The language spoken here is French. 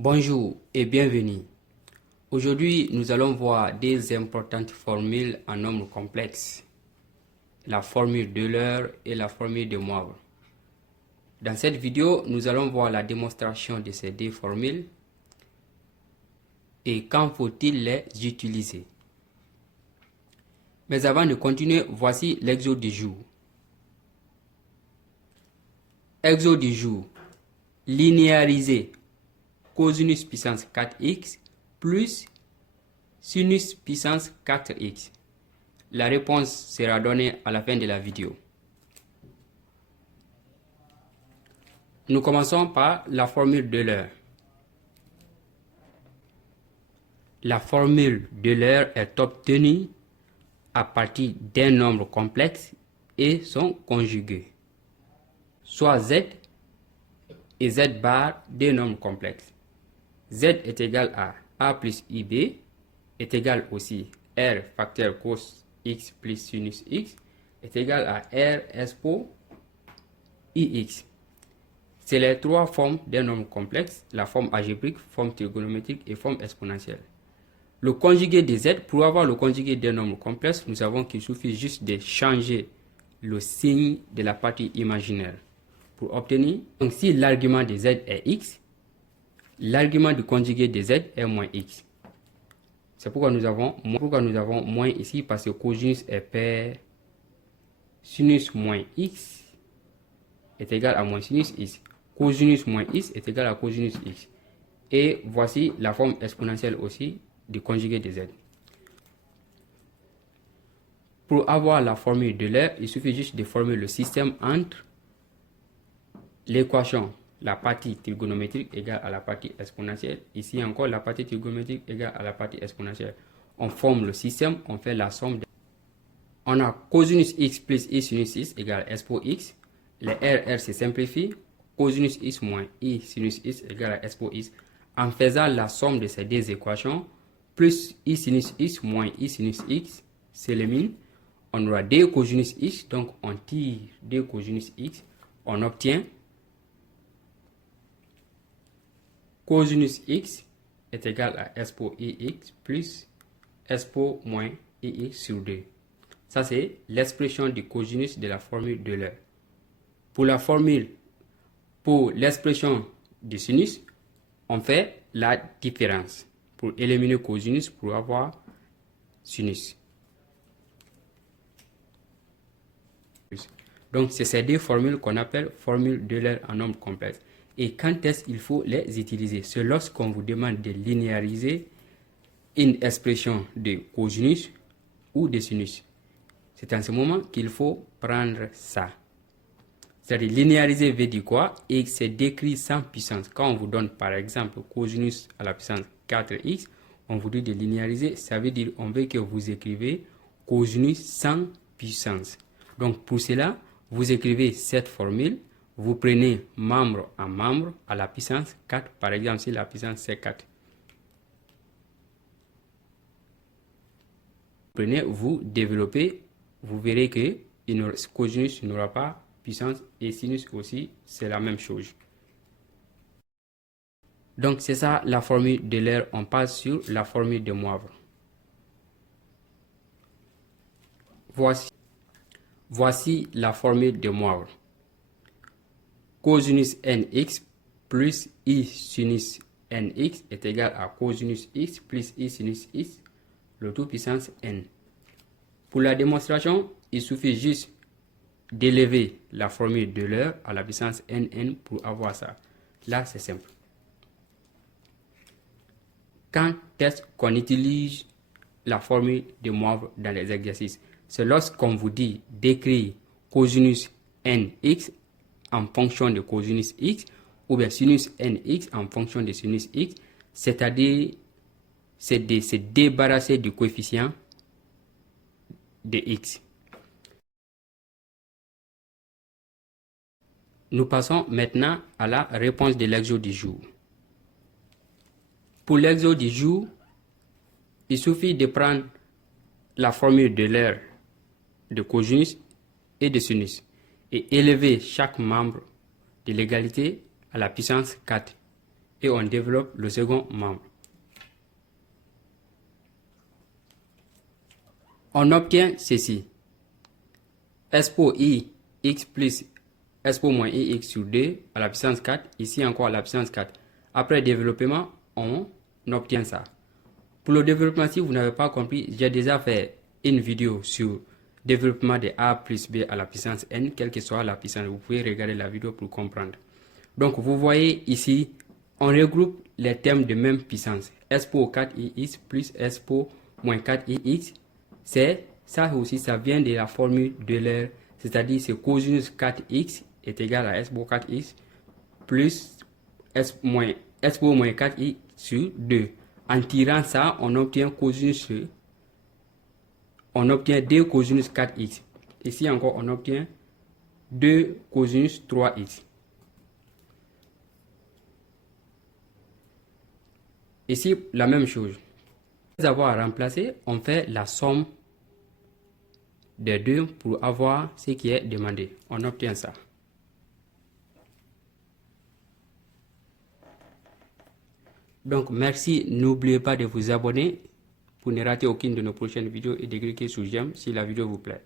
Bonjour et bienvenue. Aujourd'hui, nous allons voir des importantes formules en nombre complexe, la formule d'Euler et la formule de Moivre. Dans cette vidéo, nous allons voir la démonstration de ces deux formules et quand faut-il les utiliser. Mais avant de continuer, voici l'exode du jour. Exode du jour. Linéariser cosinus puissance 4x plus sinus puissance 4x. La réponse sera donnée à la fin de la vidéo. Nous commençons par la formule d'Euler. La formule d'Euler est obtenue à partir d'un nombre complexe et son conjugué, soit z et z bar des nombres complexes. Z est égal à A plus IB est égal aussi R facteur cos x plus sinus x est égal à R expo IX. C'est les trois formes d'un nombre complexe, la forme algébrique, forme trigonométrique et forme exponentielle. Le conjugué de Z, pour avoir le conjugué d'un nombre complexe, nous savons qu'il suffit juste de changer le signe de la partie imaginaire pour obtenir. Donc si l'argument de Z est x, l'argument du conjugué de Z est moins x. C'est pourquoi nous avons moins ici, parce que cosinus est pair sinus moins x est égal à moins sinus x. Cosinus moins x est égal à cosinus x. Et voici la forme exponentielle aussi du conjugué de z. Pour avoir la formule d'Euler, il suffit juste de former le système entre l'équation, la partie trigonométrique égale à la partie exponentielle. Ici encore, la partie trigonométrique égale à la partie exponentielle. On forme le système, on fait la somme. On a cosinus x plus i sinus x égale expo x. Les R se simplifient. Cosinus x moins i sinus x égale à expo x. En faisant la somme de ces deux équations, plus i sinus x moins i sinus x s'élimine. On aura 2 cosinus x, donc on tire 2 cosinus x. On obtient cosinus x est égal à expo ix plus expo moins ix sur 2. Ça, c'est l'expression du cosinus de la formule d'Euler. Pour l'expression du sinus, on fait la différence pour éliminer cosinus pour avoir sinus. Donc, c'est ces deux formules qu'on appelle formule d'Euler en nombre complexe. Et quand est-ce qu'il faut les utiliser? C'est lorsqu'on vous demande de linéariser une expression de cosinus ou de sinus. C'est en ce moment qu'il faut prendre ça. C'est-à-dire linéariser veut dire quoi? Et c'est décrit sans puissance. Quand on vous donne par exemple cosinus à la puissance 4x, on vous dit de linéariser, ça veut dire on veut que vous écrivez cosinus sans puissance. Donc pour cela, vous écrivez cette formule, vous prenez membre en membre à la puissance 4, par exemple si la puissance c'est 4. Vous développez, vous verrez que cosinus n'aura pas puissance et sinus aussi, c'est la même chose. Donc c'est ça la formule d'Euler, on passe sur la formule de Moivre. Voici la formule de Moivre. Cosinus nx plus i sinus nx est égal à cosinus x plus i sinus x, le tout puissance n. Pour la démonstration, il suffit juste d'élever la formule d'Euler à la puissance nn pour avoir ça. Là, c'est simple. Quand est-ce qu'on utilise la formule de Moivre dans les exercices? C'est lorsqu'on vous dit d'écrire cosinus nx en fonction de cosinus x ou bien sinus nx en fonction de sinus x, c'est-à-dire c'est de se débarrasser du coefficient de x. Nous passons maintenant à la réponse de l'exode du jour. Pour l'exode du jour, il suffit de prendre la formule d'Euler de cosinus et de sinus et élever chaque membre de l'égalité à la puissance 4. et on développe le second membre. On obtient ceci. Expo i x plus expo moins ix sur 2 à la puissance 4, ici encore à la puissance 4. Après développement, on obtient ça. Pour le développement, si vous n'avez pas compris, j'ai déjà fait une vidéo sur développement de a plus b à la puissance n, quelle que soit la puissance. Vous pouvez regarder la vidéo pour comprendre. Donc, vous voyez ici, on regroupe les termes de même puissance. Expo 4ix plus expo moins 4ix, c'est ça aussi, ça vient de la formule d'Euler, c'est-à-dire que cosinus 4x est égal à expo 4x plus expo moins 4x sur 2. En tirant ça, on obtient 2 cosinus 4x. Ici encore, on obtient 2 cosinus 3x. Ici, la même chose. Après avoir remplacé, on fait la somme des deux pour avoir ce qui est demandé. On obtient ça. Donc, merci. N'oubliez pas de vous abonner pour ne rater aucune de nos prochaines vidéos et de cliquer sur j'aime si la vidéo vous plaît.